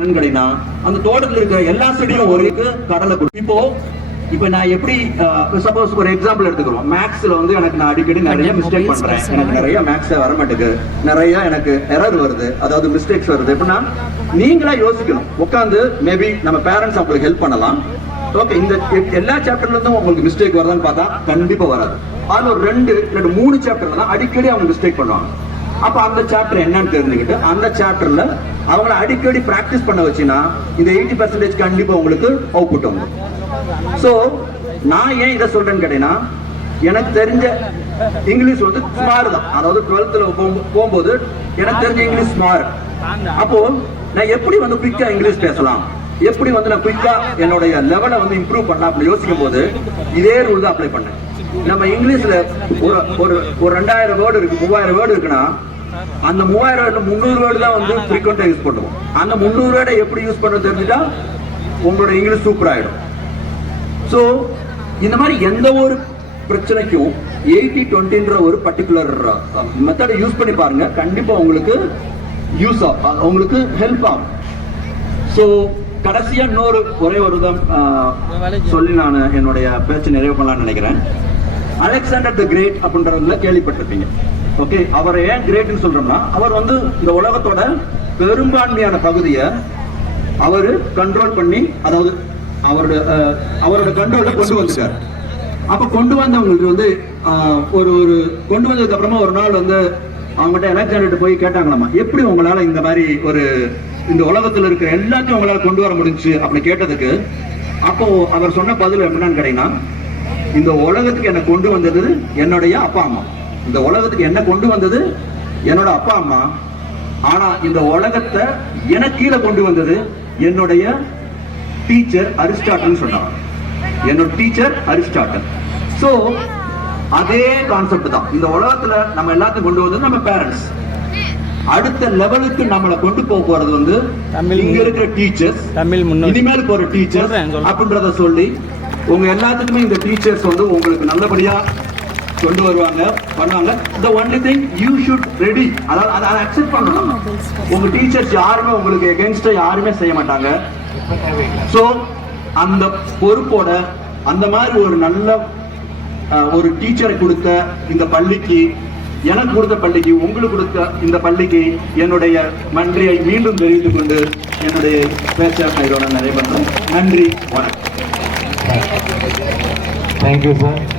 கேட்டீங்கன்னா அந்த தோட்டத்துல இருக்கிற எல்லா செடியும் ஒரு கடலை கொடு. இப்போ இப்போ நான் எப்படி சப்போஸ் ஒரு எக்ஸாம்பிள் எடுத்துக்கிறோம். மேக்ஸ்ல வந்து எனக்கு நான் அடிக்கடி நிறைய மிஸ்டேக் பண்றேன். எனக்கு நிறைய மேக்ஸ் வர மாட்டேங்குது நிறைய எனக்கு எரர் வருது. அதாவது மிஸ்டேக்ஸ் வருது. எப்படின்னா நீங்களா யோசிக்கணும். உட்காந்து மேபி நம்ம பேரண்ட்ஸ் அவங்களுக்கு ஹெல்ப் பண்ணலாம். ஓகே இந்த எல்லா சாப்டர்ல இருந்தும் உங்களுக்கு மிஸ்டேக் வருதான்னு பார்த்தா கண்டிப்பா வராது. அதுல ஒரு ரெண்டு ரெண்டு மூணு சாப்டர்ல தான் அடிக்கடி அவங்க மிஸ்டேக் பண்ணுவாங்க. அப்ப அந்த சாப்டர் என்னன்னு தெரிஞ்சுக்கிட்டு அந்த சாப்டர்ல அவங்கள அடிக்கடி பிராக்டிஸ் பண்ண வச்சுன்னா இந்த எயிட்டி பர்சன்டேஜ் கண்டிப்பா உங்களுக்கு அவுட்புட் வந்துடும் சோ நான் ஏன் இதை சொல்றேன்னு கேட்டீங்கன்னா எனக்கு தெரிஞ்ச இங்கிலீஷ் வந்து ஸ்மார் தான். அதாவது டுவெல்த்ல போகும்போது எனக்கு தெரிஞ்ச இங்கிலீஷ் ஸ்மார் அப்போ நான் எப்படி வந்து குயிக்கா இங்கிலீஷ் பேசலாம்? எப்படி வந்து நான் குயிக்கா என்னுடைய லெவலை வந்து இம்ப்ரூவ் பண்ணலாம் அப்படி யோசிக்கும் போது இதே ரூல் தான் அப்ளை பண்ணேன். நம்ம இங்கிலீஷ்ல ஒரு ஒரு ஒரு ரெண்டாயிரம் வேர்டு இருக்கு மூவாயிரம் வேர்டு இருக்குன்னா அந்த மூவாயிரம் வேர்டு முந்நூறு வேர்டு தான் வந்து ஃப்ரீக்வெண்ட்டாக யூஸ் பண்ணுவோம். அந்த முந்நூறு வேர்டை எப்படி யூஸ் பண்ண தெரிஞ்சுட்டா உங்களோட இங்கிலீஷ் சூப்பர் ஆயிடும். ஸோ இந்த மாதிரி எந்த ஒரு பிரச்சனைக்கும் எயிட்டி டுவெண்ட்டின்ற ஒரு பர்டிகுலர் மெத்தடை யூஸ் பண்ணி பாருங்க. கண்டிப்பா உங்களுக்கு யூஸ் ஆகும் உங்களுக்கு ஹெல்ப் ஆகும். ஸோ கடைசியா இன்னொரு ஒரே ஒரு தான் uh, சொல்லி நான் என்னுடைய பேச்சு நிறைவு பண்ணலாம்னு நினைக்கிறேன். அலெக்சாண்டர் த கிரேட் அப்படின்றவங்கள கேள்விப்பட்டிருப்பீங்க. ஓகே அவரை ஏன் கிரேட்னு சொல்றோம்னா அவர் வந்து இந்த உலகத்தோட பெரும்பான்மையான பகுதியை அவர் கண்ட்ரோல் பண்ணி அதாவது அவரோட அவரோட கண்ட்ரோல கொண்டு வந்துட்டார். அப்ப கொண்டு வந்தவங்களுக்கு வந்து ஒரு ஒரு கொண்டு வந்ததுக்கு அப்புறமா ஒரு நாள் வந்து அவங்ககிட்ட எலக்ட்ரானிக் போய் கேட்டாங்களாமா எப்படி உங்களால இந்த மாதிரி ஒரு இந்த உலகத்துல இருக்கிற எல்லாத்தையும் உங்களால கொண்டு வர முடிஞ்சுச்சு? அப்படி கேட்டதுக்கு அப்போ அவர் சொன்ன பதில் என்னன்னு கேட்டீங்கன்னா இந்த உலகத்துக்கு என்ன கொண்டு வந்தது என்னுடைய அப்பா அம்மா. இந்த உலகத்துக்கு என்ன கொண்டு வந்தது என்னோட அப்பா அம்மா. ஆனா இந்த உலகத்தை எனக்கு கீழே கொண்டு வந்தது என்னுடைய டீச்சர் அரிஸ்டாட்டல் சொன்னாங்க. என்னோட டீச்சர் அரிஸ்டாட்டல். சோ அதே கான்செப்ட் தான். இந்த உலகத்துல நம்ம எல்லாத்தையும் கொண்டு வந்தது நம்ம பேரண்ட்ஸ் அடுத்த லெவலுக்கு நம்மளை கொண்டு போக போறது வந்து தமிழ் இங்க இருக்கிற டீச்சர்ஸ் தமிழ் முன்னோடி இனிமேல் போற டீச்சர்ஸ் சொல்றேன், சொல்றேன். அப்படின்றத சொல்லி உங்க எல்லாத்துக்குமே இந்த டீச்சர்ஸ் வந்து உங்களுக்கு நல்லபடியா கொண்டு வருவாங்க பண்ணுவாங்க. The only thing you should ready அதாவது அதை அக்செப்ட் பண்ணணும் உங்க டீச்சர்ஸ் யாருமே உங்களுக்கு எகென்ஸ்டா யாருமே செய்ய மாட்டாங்க. சோ அந்த பொறுப்போட அந்த மாதிரி ஒரு நல்ல ஒரு டீச்சரை கொடுத்த இந்த பள்ளிக்கு எனக்கு கொடுத்த பள்ளிக்கு உங்களுக்கு கொடுத்த இந்த பள்ளிக்கு என்னுடைய நன்றியை மீண்டும் தெரிவித்துக் கொண்டு என்னுடைய பேச்சாளர் நான் நிறைய நன்றி வணக்கம். Thank you sir